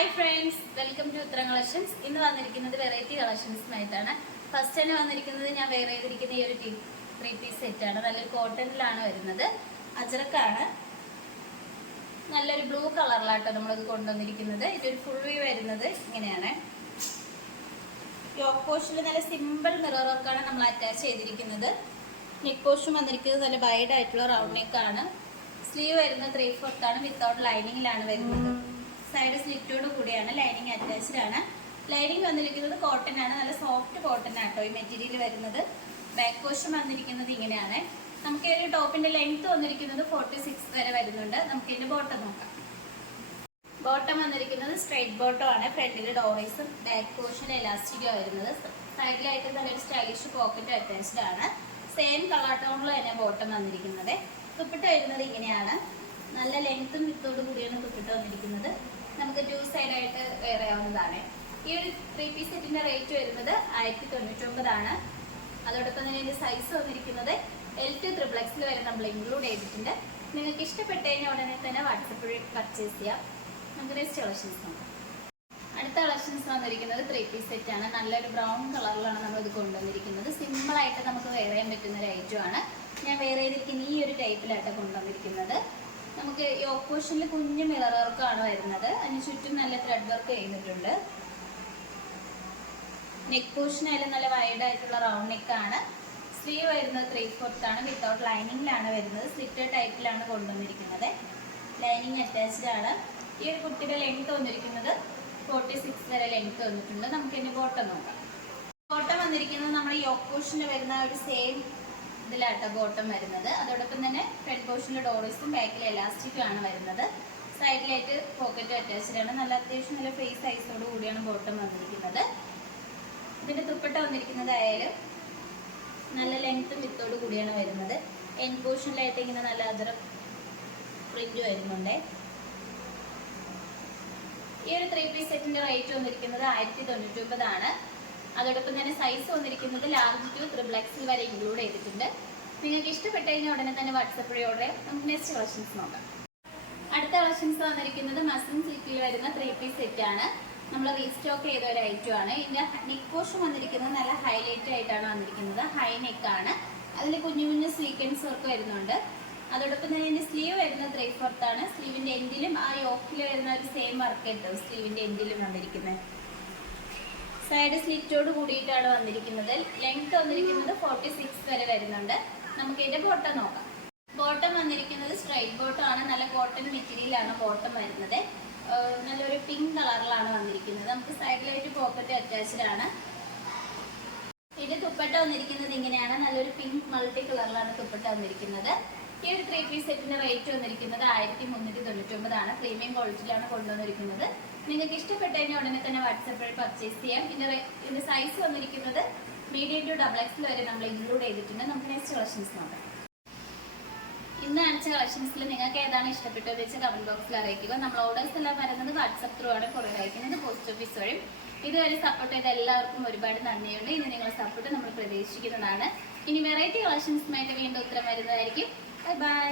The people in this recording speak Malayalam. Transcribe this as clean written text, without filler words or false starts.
ഹായ് ഫ്രണ്ട്സ്, വെൽക്കം ടു ഉത്തരം കളക്ഷൻസ്. ഇന്ന് വന്നിരിക്കുന്നത് വെറൈറ്റി കളക്ഷൻസുമായിട്ടാണ്. ഫസ്റ്റ് തന്നെ വന്നിരിക്കുന്നത് ഞാൻ വെയർ ചെയ്തിരിക്കുന്ന ഈ ഒരു 3-piece സെറ്റാണ്. നല്ലൊരു കോട്ടണിലാണ് വരുന്നത്. അജറക്കാണ്. നല്ലൊരു ബ്ലൂ കളറിലാട്ടോ നമ്മളിത് കൊണ്ടുവന്നിരിക്കുന്നത്. ഇതൊരു ഫുൾ വ്യൂ വരുന്നത് ഇങ്ങനെയാണ്. യോക്ക് പോർഷനിൽ നല്ല സിമ്പിൾ മിറർ വർക്കാണ് നമ്മൾ അറ്റാച്ച് ചെയ്തിരിക്കുന്നത്. നെക്ക് പോർഷൻ വന്നിരിക്കുന്നത് നല്ല വൈഡ് ആയിട്ടുള്ള റൗണ്ട് നെക്കാണ്. സ്ലീവ് വരുന്നത് 3/4 ആണ്. വിത്തൗട്ട് ലൈനിങ്ങിലാണ് വരുന്നത്. സൈഡ് സ്ലിറ്റോട് കൂടിയാണ്. ലൈനിങ് അറ്റാച്ച്ഡ് ആണ്. ലൈനിങ് വന്നിരിക്കുന്നത് കോട്ടൺ ആണ്. നല്ല സോഫ്റ്റ് കോട്ടൺ ആട്ടോ ഈ മെറ്റീരിയൽ വരുന്നത്. ബാക്ക് പോർഷൻ വന്നിരിക്കുന്നത് ഇങ്ങനെയാണ്. നമുക്ക് ഈ ഒരു ടോപ്പിന്റെ ലെങ്ത് വന്നിരിക്കുന്നത് 46 വരെ വരുന്നുണ്ട്. നമുക്ക് ഇതിന്റെ ബോട്ടം നോക്കാം. ബോട്ടം വന്നിരിക്കുന്നത് സ്ട്രൈറ്റ് ബോട്ടം ആണ്. ഫ്രണ്ടിൽ ഡോറീസും ബാക്ക് പോർഷൻ എലാസ്റ്റിക്കോ വരുന്നത്. സൈഡിലായിട്ട് നല്ലൊരു സ്റ്റൈലിഷ് പോക്കറ്റ് അറ്റാച്ച്ഡ് ആണ്. സെയിം കളർ ടോണിൽ തന്നെ ബോട്ടം വന്നിരിക്കുന്നത്. ദുപ്പട്ട വരുന്നത് ഇങ്ങനെയാണ്. നല്ല ലെങ്ത്തും വിത്തോട് കൂടിയാണ് ദുപ്പട്ട വന്നിരിക്കുന്നത്. നമുക്ക് 2 സൈഡായിട്ട് വെയർ ചെയ്യാവുന്നതാണ്. ഈ ഒരു 3-piece സെറ്റിന്റെ റേറ്റ് വരുന്നത് 1099 ആണ്. അതോടൊപ്പം തന്നെ ഇതിന്റെ സൈസ് വന്നിരിക്കുന്നത് L to XXX വരെ നമ്മൾ ഇൻക്ലൂഡ് ചെയ്തിട്ടുണ്ട്. നിങ്ങൾക്ക് ഇഷ്ടപ്പെട്ട കഴിഞ്ഞാൽ ഉടനെ തന്നെ വാട്സപ്പിൽ പർച്ചേസ് ചെയ്യാം. നമുക്ക് നെക്സ്റ്റ് കളക്ഷൻസ് നോക്കാം. അടുത്ത കളക്ഷൻസ് വന്നിരിക്കുന്നത് 3-piece സെറ്റ് ആണ്. നല്ലൊരു ബ്രൗൺ കളറിലാണ് നമ്മൾ ഇത് കൊണ്ടുവന്നിരിക്കുന്നത്. സിമ്പിൾ ആയിട്ട് നമുക്ക് വെയർ ചെയ്യാൻ പറ്റുന്ന ഒരു ഐറ്റം ആണ്. ഞാൻ വെയർ ചെയ്തിരിക്കുന്ന ഈ ഒരു ടൈപ്പിലായിട്ട് കൊണ്ടുവന്നിരിക്കുന്നത്. നമുക്ക് യോക്ക് പോർഷനിൽ കുഞ്ഞു മിറർ വർക്കാണ് വരുന്നത്. അതിന് ചുറ്റും നല്ല ത്രെഡ് വർക്ക് ചെയ്തിട്ടുണ്ട്. നെക്ക് പോർഷനായാലും നല്ല വൈഡ് ആയിട്ടുള്ള റൗണ്ട് നെക്കാണ്. സ്ലീവ് വരുന്നത് 3/4 ആണ്. വിത്തൗട്ട് ലൈനിങ്ങിലാണ് വരുന്നത്. സ്ലിറ്റർ ടൈപ്പിലാണ് കൊണ്ടുവന്നിരിക്കുന്നത്. ലൈനിങ് അറ്റാച്ച്ഡ് ആണ്. ഈ ഒരു കുട്ടിയുടെ ലെങ്ത് വന്നിരിക്കുന്നത് 46 വരെ ലെങ്ത് വന്നിട്ടുണ്ട്. നമുക്ക് ഇതിന്റെ ബോട്ടം നോക്കാം. ബോട്ടം വന്നിരിക്കുന്നത് നമ്മുടെ യോക്ക് പോർഷനിൽ വരുന്ന ഒരു സെയിം ഇതിലാട്ടോ ബോട്ടം വരുന്നത്. അതോടൊപ്പം തന്നെ ഫ്രണ്ട് പോർഷനിൽ ഡോറീസും ബാക്കിൽ എലാസ്റ്റിക്കും ആണ് വരുന്നത്. സൈഡിലായിട്ട് പോക്കറ്റ് അറ്റാച്ച്ഡ് ആണ്. നല്ല അത്യാവശ്യം നല്ല ഫേസ് സൈസോട് കൂടിയാണ് ബോട്ടം വന്നിരിക്കുന്നത്. ഇതിന്റെ ദുപ്പട്ട വന്നിരിക്കുന്നത് ആയാലും നല്ല ലെങ്ത്തും വിത്തോട് കൂടിയാണ് വരുന്നത്. എൻ പോർഷനിലായിട്ട് ഇങ്ങനെ നല്ല അതർ പ്രിന്റ് വരുന്നുണ്ട്. ഈ ഒരു 3-piece സെറ്റിന്റെ റേറ്റ് വന്നിരിക്കുന്നത് 1099 ആണ്. അതോടൊപ്പം തന്നെ സൈസ് വന്നിരിക്കുന്നത് ലാർജ് ടു XXX വരെ ഇൻക്ലൂഡ് ചെയ്തിട്ടുണ്ട്. നിങ്ങൾക്ക് ഇഷ്ടപ്പെട്ട കഴിഞ്ഞാൽ ഉടനെ തന്നെ വാട്സപ്പ് വഴി ഓർഡർ ചെയ്യാം. നമുക്ക് നെക്സ്റ്റ് കളക്ഷൻസ് നോക്കാം. അടുത്ത കളക്ഷൻസ് വന്നിരിക്കുന്നത് മസ്ലിൻ സിൽക്കിൽ വരുന്ന 3-piece സെറ്റ് ആണ്. നമ്മൾ റീസ്റ്റോക്ക് ചെയ്ത ഒരു ഐറ്റം ആണ്. ഇതിന്റെ നെക്ക് പോർഷൻ വന്നിരിക്കുന്നത് നല്ല ഹൈലൈറ്റ് ആയിട്ടാണ് വന്നിരിക്കുന്നത്. ഹൈ നെക്ക് ആണ്. അതിൽ കുഞ്ഞു കുഞ്ഞു സ്വീക്വൻസ് വർക്ക് വരുന്നുണ്ട്. അതോടൊപ്പം തന്നെ ഇതിന്റെ സ്ലീവ് വരുന്നത് 3/4 ആണ്. സ്ലീവിന്റെ എൻഡിലും ആ യോക്കിൽ വരുന്ന ഒരു സെയിം വർക്ക് കിട്ടും സ്ലീവിന്റെ എൻഡിലും വന്നിരിക്കുന്നത്. സൈഡ് സ്ലിറ്റോട് കൂടിയിട്ടാണ് വന്നിരിക്കുന്നത്. ലെങ്ത് വന്നിരിക്കുന്നത് 46 വരെ വരുന്നുണ്ട്. നമുക്ക് ഇതിന്റെ ബോട്ടം നോക്കാം. ബോട്ടം വന്നിരിക്കുന്നത് സ്ട്രൈറ്റ് ബോട്ടം ആണ്. നല്ല കോട്ടൺ മെറ്റീരിയലാണ് ബോട്ടം വരുന്നത്. നല്ലൊരു പിങ്ക് കളറിലാണ് വന്നിരിക്കുന്നത്. നമുക്ക് സൈഡിലായിട്ട് പോക്കറ്റ് അറ്റാച്ച്ഡ് ആണ്. ഇതിന്റെ ദുപ്പട്ട വന്നിരിക്കുന്നത് ഇങ്ങനെയാണ്. നല്ലൊരു പിങ്ക് മൾട്ടി കളറിലാണ് ദുപ്പട്ട വന്നിരിക്കുന്നത്. ഈ ഒരു 3-piece സെറ്റിന്റെ റേറ്റ് വന്നിരിക്കുന്നത് 1399 ആണ്. പ്രീമിയം ക്വാളിറ്റിയിലാണ് കൊണ്ടുവന്നിരിക്കുന്നത്. നിങ്ങൾക്ക് ഇഷ്ടപ്പെട്ട കഴിഞ്ഞാൽ ഉടനെ തന്നെ വാട്സപ്പ് വഴി പർച്ചേസ് ചെയ്യാം. ഇതിന്റെ സൈസ് വന്നിരിക്കുന്നത് മീഡിയം ടു XXX വരെ നമ്മൾ ഇൻക്ലൂഡ് ചെയ്തിട്ടുണ്ട്. നമുക്ക് നെക്സ്റ്റ് കളക്ഷൻസ് നോക്കാം. ഇന്ന് കാണിച്ച കളക്ഷൻസിൽ നിങ്ങൾക്ക് ഏതാണ് ഇഷ്ടപ്പെട്ടത് വെച്ചാൽ കമന്റ് ബോക്സിൽ അറിയിക്കുക. നമ്മൾ ഓർഡേഴ്സ് എല്ലാം വരുന്നത് വാട്സപ്പ് ത്രൂ ആണ് കൊറിയർ അയക്കുന്നത്, പോസ്റ്റ് ഓഫീസ് വഴിയും. ഇതുവരെ സപ്പോർട്ട് ചെയ്ത എല്ലാവർക്കും ഒരുപാട് നന്ദിയുണ്ട്. ഇനി നിങ്ങളുടെ സപ്പോർട്ട് നമ്മൾ പ്രതീക്ഷിക്കുന്നതാണ്. ഇനി വെറൈറ്റി കളക്ഷൻസുമായിട്ട് വീണ്ടും ഉത്തരം വരുന്നതായിരിക്കും. Bye bye.